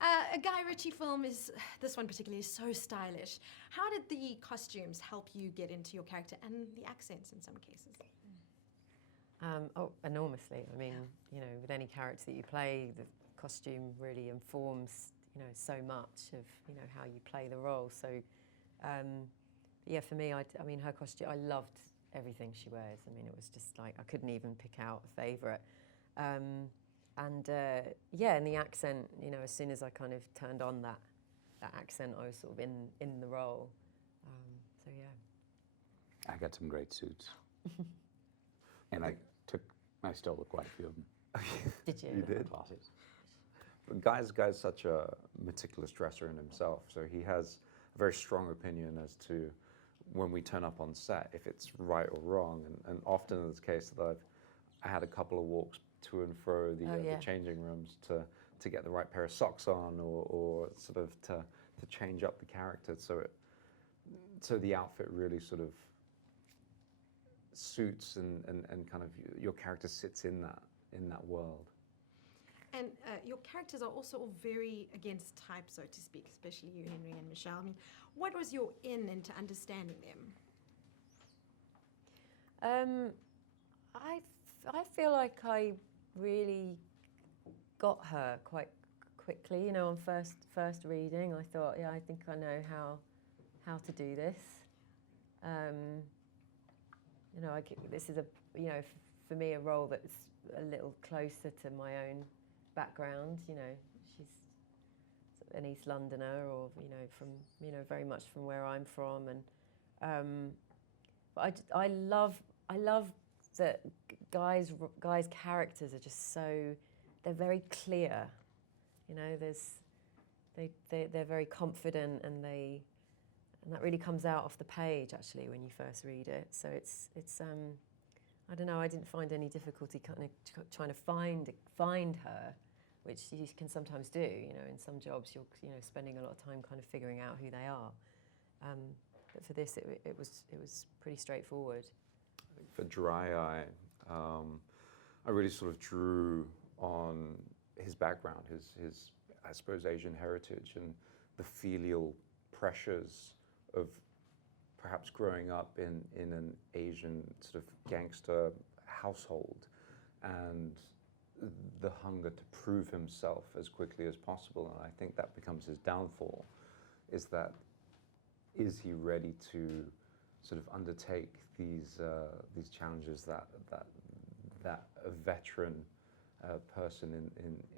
A Guy Ritchie film this one particularly is so stylish. How did the costumes help you get into your character and the accents in some cases? Enormously. I mean, with any character that you play, the costume really informs, so much of, how you play the role. So, yeah, for me, I mean, her costume, I loved everything she wears. I mean, it was just like, I couldn't even pick out a favourite. Yeah, and the accent, as soon as I kind of turned on that accent, I was sort of in the role. So, yeah. I got some great suits. And I stole quite a few of them. Did you? You did? Closets. Guy's such a meticulous dresser in himself, so he has a very strong opinion as to when we turn up on set, if it's right or wrong. And often in this case that I had a couple of walks to and fro the changing rooms to get the right pair of socks on or sort of to change up the character so the outfit really sort of suits and kind of your character sits in that world. And your characters are also all very against type, so to speak, especially you, Henry and Michelle. I mean, what was your in into understanding them? I feel like I really got her quite quickly. On first reading, I thought, yeah, I think I know how to do this. This is for me a role that's a little closer to my own background. She's an East Londoner, or from very much from where I'm from, and but I love that guys' characters are just they're very clear. They're very confident, and that really comes out off the page actually when you first read it. So it's I don't know. I didn't find any difficulty kind of trying to find her, which you can sometimes do. In some jobs you're spending a lot of time kind of figuring out who they are. But for this, it was pretty straightforward. For Dry Eye, I really sort of drew on his background, his I suppose Asian heritage, and the filial pressures of perhaps growing up in an Asian sort of gangster household, and the hunger to prove himself as quickly as possible. And I think that becomes his downfall, is he ready to sort of undertake these challenges that a veteran person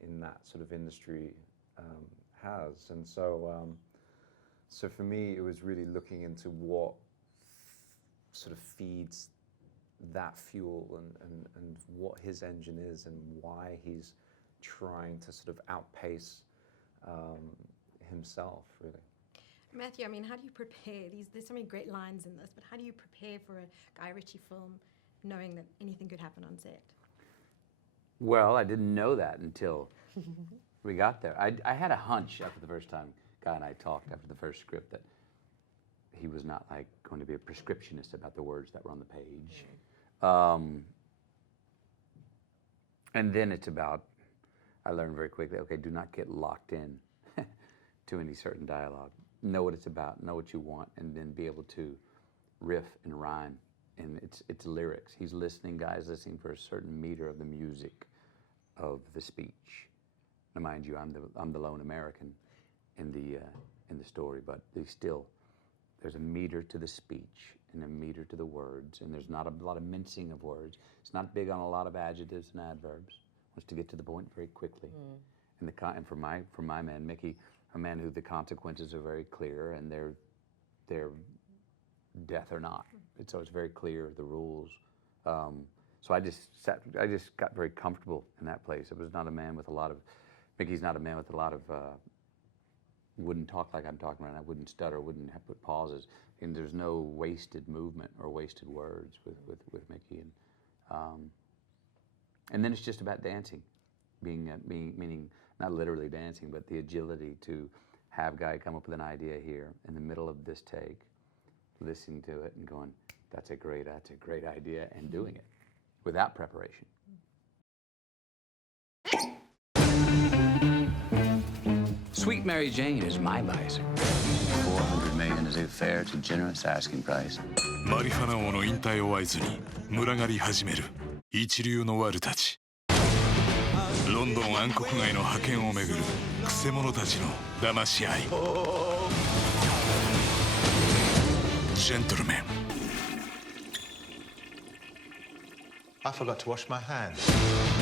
in that sort of industry has. And so for me, it was really looking into what sort of feeds that fuel and what his engine is and why he's trying to sort of outpace himself, really. Matthew, I mean, how do you prepare? There's so many great lines in this, but how do you prepare for a Guy Ritchie film knowing that anything could happen on set? Well, I didn't know that until we got there. I had a hunch after the first time Guy and I talked after the first script that he was not like going to be a prescriptionist about the words that were on the page. And then it's about, I learned very quickly, okay, do not get locked in to any certain dialogue. Know what it's about, know what you want, and then be able to riff and rhyme. And it's lyrics. He's listening, Guy's listening for a certain meter of the music of the speech. Now, mind you, I'm the lone American in the story, but there's a meter to the speech and a meter to the words, and there's not a lot of mincing of words. It's not big on a lot of adjectives and adverbs. Wants to get to the point very quickly. And for my man Mickey, a man who the consequences are very clear, and they're death or not. So it's very clear, the rules. So I just got very comfortable in that place. It was not a man with a lot of, Mickey's not a man with a lot of, wouldn't talk like I'm talking right now, wouldn't stutter, wouldn't have put pauses. And there's no wasted movement or wasted words with Mickey. And then it's just about dancing, meaning not literally dancing, but the agility to have Guy come up with an idea here in the middle of this take, listening to it and going, that's a great idea, and doing it without preparation. Sweet Mary Jane is my bicycle. 400 million is a fair to generous asking price. マリファナ王の引退を合図に群がり始める一流のワルたち。ロンドン暗黒街の覇権をめぐるくせ者たちの騙し合い。ジェントルメン。 I forgot to wash my hands.